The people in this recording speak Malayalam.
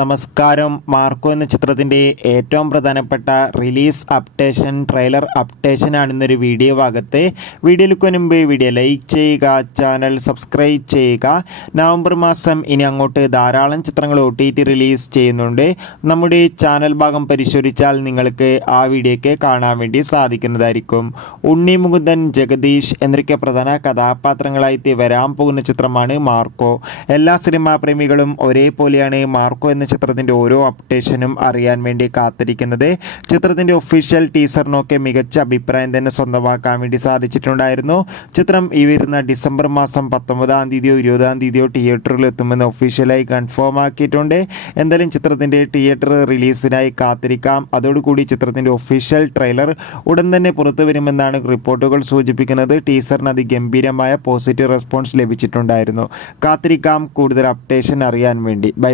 നമസ്കാരം. മാർക്കോ എന്ന ചിത്രത്തിൻ്റെ ഏറ്റവും പ്രധാനപ്പെട്ട റിലീസ് അപ്ഡേഷൻ ട്രെയിലർ അപ്ഡേഷനാണ് ഇന്നൊരു വീഡിയോ ഭാഗത്ത്. വീഡിയോയിലേക്ക് മുൻപ് വീഡിയോ ലൈക്ക് ചെയ്യുക, ചാനൽ സബ്സ്ക്രൈബ് ചെയ്യുക. നവംബർ മാസം ഇനി അങ്ങോട്ട് ധാരാളം ചിത്രങ്ങൾ OTT റിലീസ് ചെയ്യുന്നുണ്ട്. നമ്മുടെ ചാനൽ ഭാഗം പരിശോധിച്ചാൽ നിങ്ങൾക്ക് ആ വീഡിയോയ്ക്ക് കാണാൻ വേണ്ടി സാധിക്കുന്നതായിരിക്കും. ഉണ്ണി മുകുന്ദൻ, ജഗദീഷ് എന്നൊക്കെ പ്രധാന കഥാപാത്രങ്ങളായി വരാൻ പോകുന്ന ചിത്രമാണ് മാർക്കോ. എല്ലാ സിനിമാ പ്രേമികളും ഒരേപോലെയാണ് മാർക്കോ എന്ന ചിത്രത്തിൻ്റെ ഓരോ അപ്ഡേഷനും അറിയാൻ വേണ്ടി കാത്തിരിക്കുന്നത്. ചിത്രത്തിൻ്റെ ഒഫീഷ്യൽ ടീസറിനൊക്കെ മികച്ച അഭിപ്രായം തന്നെ സ്വന്തമാക്കാൻ വേണ്ടി സാധിച്ചിട്ടുണ്ടായിരുന്നു. ചിത്രം ഈ വരുന്ന ഡിസംബർ മാസം 19-ാം തീയതിയോ 20-ാം തീയതിയോ തിയേറ്ററിൽ എത്തുമെന്ന് ഒഫീഷ്യലായി കൺഫേം ആക്കിയിട്ടുണ്ട്. എന്തായാലും ചിത്രത്തിൻ്റെ തിയേറ്റർ റിലീസിനായി കാത്തിരിക്കാം. അതോടുകൂടി ചിത്രത്തിൻ്റെ ഒഫീഷ്യൽ ട്രെയിലർ ഉടൻ തന്നെ പുറത്തു വരുമെന്നാണ് റിപ്പോർട്ടുകൾ സൂചിപ്പിക്കുന്നത്. ടീസറിന് അതിഗംഭീരമായ പോസിറ്റീവ് റെസ്പോൺസ് ലഭിച്ചിട്ടുണ്ടായിരുന്നു. കാത്തിരിക്കാം കൂടുതൽ അപ്ഡേഷൻ അറിയാൻ വേണ്ടി.